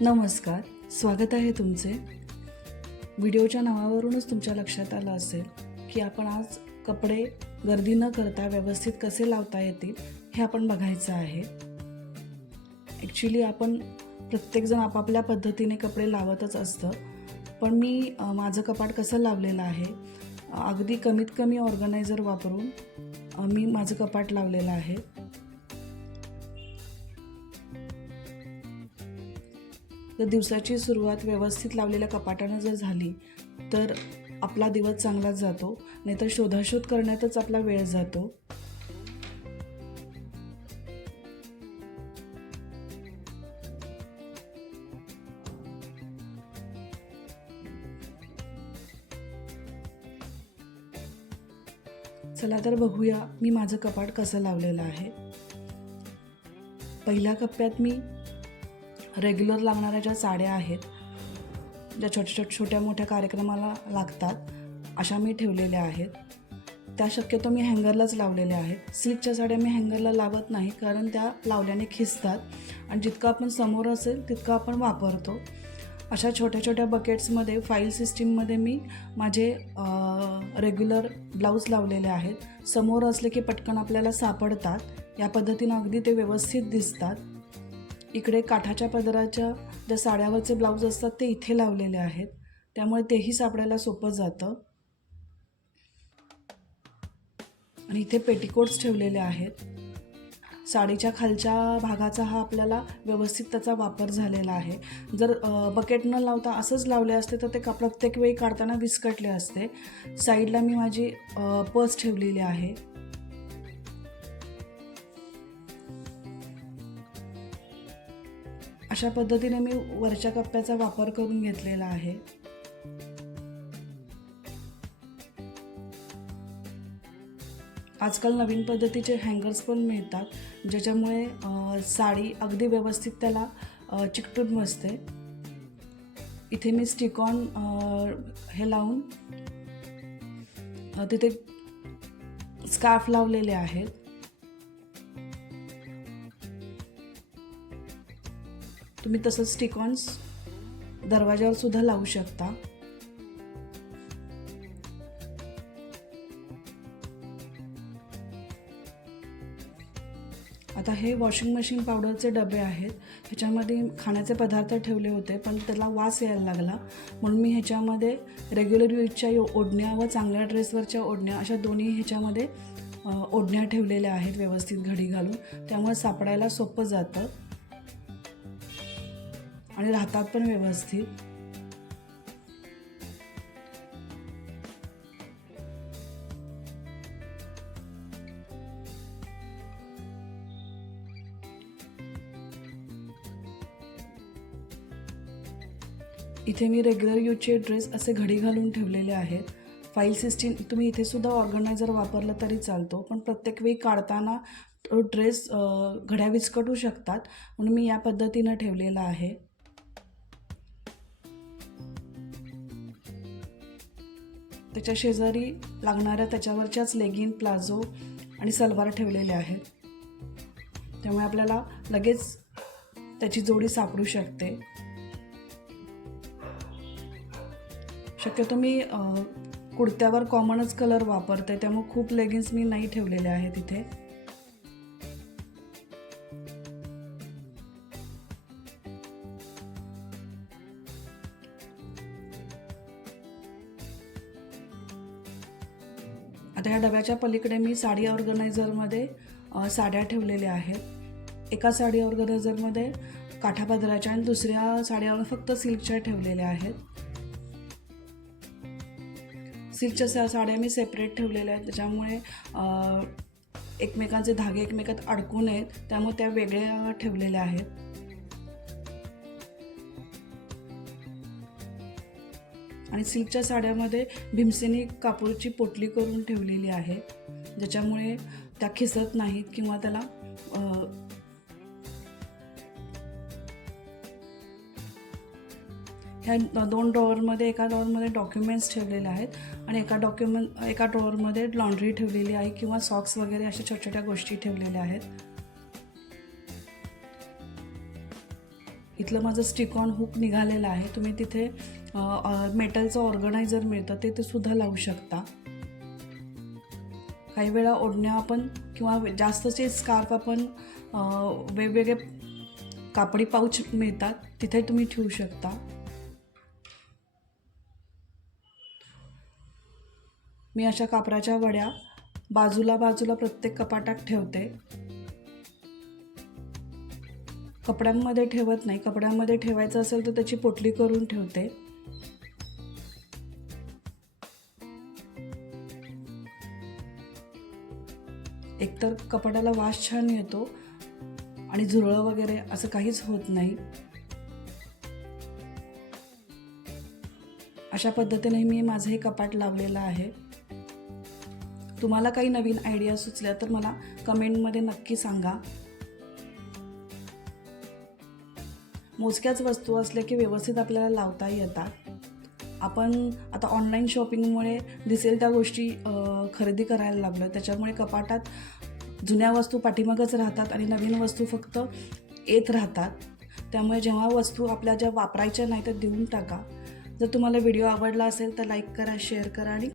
नमस्कार, स्वागत आहे तुमचे. व्हिडिओच्या नावावरूनच तुमच्या लक्षात आलं असेल की आपण आज कपडे गर्दी न करता व्यवस्थित कसे लावता येतील हे आपण बघायचं आहे. ॲक्च्युली आपण प्रत्येकजण आपापल्या पद्धतीने कपडे लावतच असतं, पण मी माझं कपाट कसं लावलेलं आहे, अगदी कमीत कमी ऑर्गनायझर वापरून मी माझं कपाट लावलेलं आहे. जर दिवसाची सुरुवात व्यवस्थित लावलेल्या कपाटानं जर झाली तर आपला दिवस चांगलाच जातो, नाहीतर शोधाशोध करण्यातच आपला वेळ जातो. चला तर बघूया मी माझं कपाट कसं लावलेलं आहे. पहिल्या कप्प्यात मी रेग्युलर लागणाऱ्या ज्या साड्या आहेत, ज्या छोट्या मोठ्या कार्यक्रमाला लागतात अशा मी ठेवलेल्या आहेत. त्या शक्यतो मी हँगरलाच लावलेल्या आहेत. सिल्कच्या साड्या मी हँगरला लावत नाही, कारण त्या लावल्याने खिसतात आणि जितकं आपण समोर असेल तितकं आपण वापरतो. अशा छोट्या बकेट्समध्ये फाईल सिस्टीममध्ये मी माझे रेग्युलर ब्लाऊज लावलेले आहेत. समोर असले की पटकन आपल्याला सापडतात. या पद्धतीनं अगदी ते व्यवस्थित दिसतात. इकडे काठाच्या पदराच्या ज्या साड्यावरचे ब्लाऊज असतात ते इथे लावलेले आहेत, त्यामुळे तेही सापडायला सोपं जातं. आणि इथे पेटिकोट्स ठेवलेले आहेत. साडीच्या खालच्या भागाचा हा आपल्याला व्यवस्थित त्याचा वापर झालेला आहे. जर बकेट न लावता असंच लावले असते तर ते प्रत्येक वेळी काढताना विस्कटले असते. साईडला मी माझी पर्स ठेवलेली आहे. अशा पद्धतीने मी वरच्या कप्प्याचा वापर करून घेतलेला आहे. आजकाल नवीन पद्धतीचे हँगर्स पण मिळतात, ज्याच्यामुळे साडी अगदी व्यवस्थित त्याला चिकटून बसते. इथे मी स्टिकॉन हे लावून तिथे स्कार्फ लावलेले आहेत. तुम्ही तसंच स्टिकॉन्स दरवाजावर सुद्धा लावू शकता. आता हे वॉशिंग मशीन पावडरचे डबे आहेत. ह्याच्यामध्ये खाण्याचे पदार्थ ठेवले होते, पण त्याला वास यायला लागला, म्हणून मी ह्याच्यामध्ये रेग्युलर यूजच्या ओढण्या व चांगल्या ड्रेसवरच्या ओढण्या अशा दोन्ही ह्याच्यामध्ये ओढण्या ठेवलेल्या आहेत व्यवस्थित घडी घालून. त्यामुळे सापडायला सोपं जातं आणि राहतात पण व्यवस्थित. इथे मी रेग्युलर यूजचे ड्रेस असे घडी घालून ठेवलेले आहेत. फाईल सिस्टीम तुम्ही इथे सुद्धा ऑर्गनायझर वापरलं तरी चालतो, पण प्रत्येक वेळी काढताना ड्रेस घड्या विस्कटू शकतात, म्हणून मी या पद्धतीनं ठेवलेला आहे. त्याच्या शेजारी लागणाऱ्या त्याच्यावरच्याच लेगिन, प्लाझो आणि सलवार ठेवलेले आहेत, त्यामुळे आपल्याला लगेच त्याची जोडी सापडू शकते. शक्यतो मी कुर्त्यावर कॉमनच कलर वापरते, त्यामुळे खूप लेगिन्स मी नाही ठेवलेले आहेत इथे. आता ह्या डब्याच्या पलीकडे मी साडी ऑर्गनायझरमध्ये साड्या ठेवलेल्या आहेत. एका साडी ऑर्गनायझरमध्ये काठापदराच्या आणि दुसऱ्या साड्यावर फक्त सिल्कच्या ठेवलेल्या आहेत. सिल्कच्या साड्या मी सेपरेट ठेवलेल्या आहेत, त्याच्यामुळे एकमेकांचे धागे एकमेकात अडकू नयेत, त्यामुळे त्या वेगळ्या ठेवलेल्या आहेत. आणि सिल्कच्या साड्यामध्ये भीमसेनी कापूरची पोटली करून ठेवलेली आहे, ज्याच्यामुळे त्या खिसत नाहीत किंवा त्याला ह्या दोन ड्रॉवरमध्ये एका ड्रॉवरमध्ये डॉक्युमेंट्स ठेवलेले आहेत आणि एका ड्रॉवरमध्ये लॉन्ड्री ठेवलेली आहे किंवा सॉक्स वगैरे अशा छोट्या गोष्टी ठेवलेल्या आहेत. इथलं माझं स्टिक ऑन हुक निघालेलं आहे. तुम्ही तिथे मेटलचं ऑर्गनायझर मिळतं ते सुद्धा लावू शकता. काही वेळा ओढण्या आपण किंवा जास्तचे स्कार्फ आपण वेगवेगळे कापडी पाऊच मिळतात तिथे तुम्ही ठेवू शकता. मी अशा कापडाच्या वड्या बाजूला प्रत्येक कपाटात ठेवते. कपड्यांमध्ये ठेवत नाही. कपड्यांमध्ये ठेवायचं असेल तर त्याची पोटली करून ठेवते. एकतर कपाटाला वास छान येतो आणि झुरळं वगैरे असं काहीच होत नाही. अशा पद्धतीने मी माझं हे कपाट लावलेलं आहे. तुम्हाला काही नवीन आयडिया सुचल्या तर मला कमेंटमध्ये नक्की सांगा. मोजक्याच वस्तू असल्या की व्यवस्थित आपल्याला लावता येतात. आपण आता ऑनलाईन शॉपिंगमुळे दिसेल त्या गोष्टी खरेदी करायला लागलो. त्याच्यामुळे कपाटात जुन्या वस्तू पाठीमागच राहतात आणि नवीन वस्तू फक्त येत राहतात. त्यामुळे जेव्हा वस्तू आपल्या ज्या वापरायच्या नाही तर देऊन टाका. जर तुम्हाला व्हिडिओ आवडला असेल तर लाईक करा, शेअर करा आणि